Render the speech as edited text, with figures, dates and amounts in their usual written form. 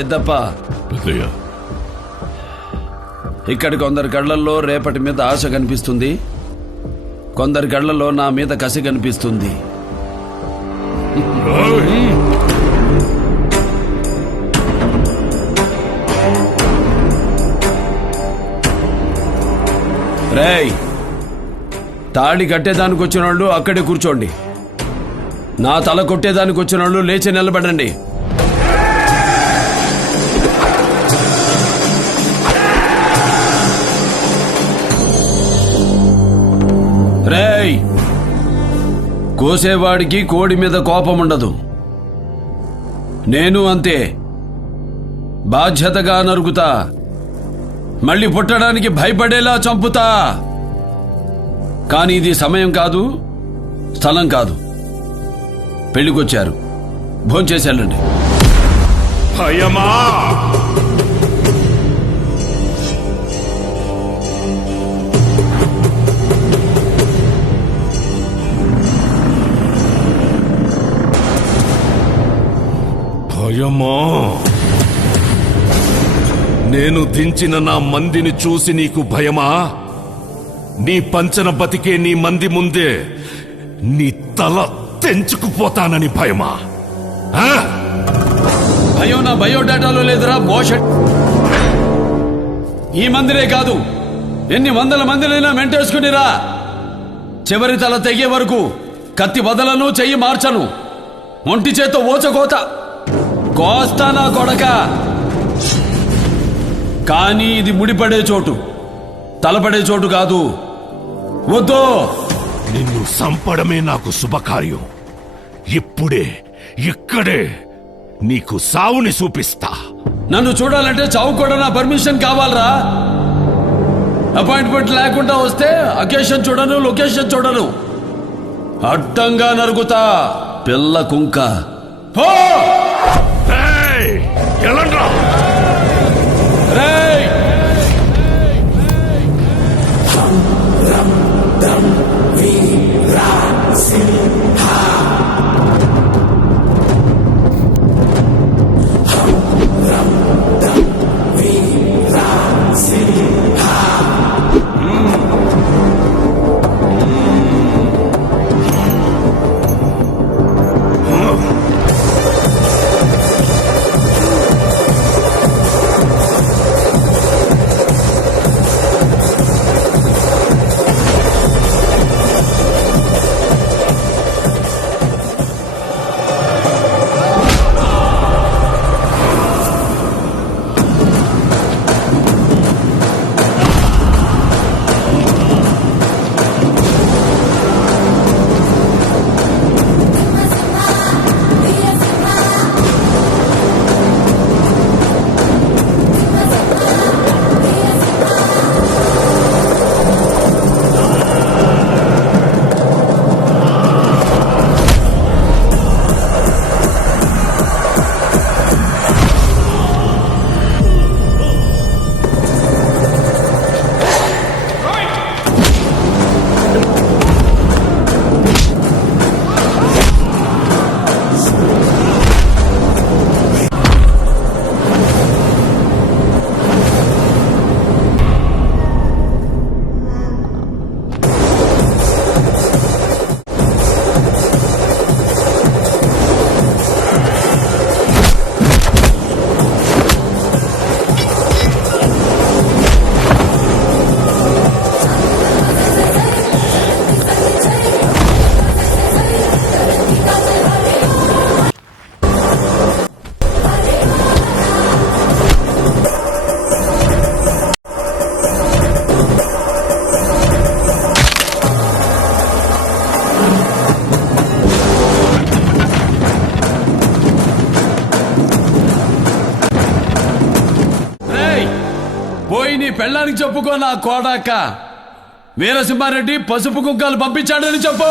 సిద్ధప్ప, ఇక్కడ కొందరి కళ్ళల్లో రేపటి మీద ఆశ కనిపిస్తుంది, కొందరి కళ్ళల్లో నా మీద కసి కనిపిస్తుంది. రేయ్, తాడి కట్టేదానికి వచ్చిన వాళ్ళు అక్కడే కూర్చోండి. నా తల కొట్టేదానికి వచ్చిన వాళ్ళు లేచి నిలబడండి. రేయ్, కోసేవాడికి కోడి మీద కోపం ఉండదు. నేను అంతే, బాధ్యతగా నరుకుతా, మళ్ళీ పుట్టడానికి భయపడేలా చంపుతా. కానీ ఇది సమయం కాదు, స్థలం కాదు. పెళ్లికొచ్చారు, భోంచేసి వెళ్ళండి. భయమా? భయమా? నేను దించిన నా మందిని చూసి నీకు భయమా? నీ పంచన బతికే నీ మంది ముందే నీ తల తెంచుకుపోతానని భయమా? భయం నా బయోడేటాలో లేదురా బోషట్. ఈ మందిరే కాదు, ఎన్ని వందల మందినైనా మెంటేసుకునిరా. చివరి తల తెగే వరకు కత్తి వదలను, చెయ్యి మార్చను. ఒంటి చేత్తో ఓచకోత కోస్తా నా కొడక. కానీ ఇది ముడిపడే చోటు, తలపడే చోటు కాదు. వద్దు, నిన్ను సంపడమే నాకు శుభకార్యం. ఇప్పుడే ఇక్కడే నీకు సావుని చూపిస్తా. నన్ను చూడాలంటే చావు కూడా నా పర్మిషన్ కావాలరా. అపాయింట్మెంట్ లేకుండా వస్తే అకేషన్ చూడను, లొకేషన్ చూడను. అడ్డంగా నరుగుతా పిల్ల కుంక. రేయ్, పోయి నీ పెళ్ళానికి చెప్పుకో నా కోడాక. వీరసింహారెడ్డి పసుపు కుక్కలు పంపించాడని చెప్పు.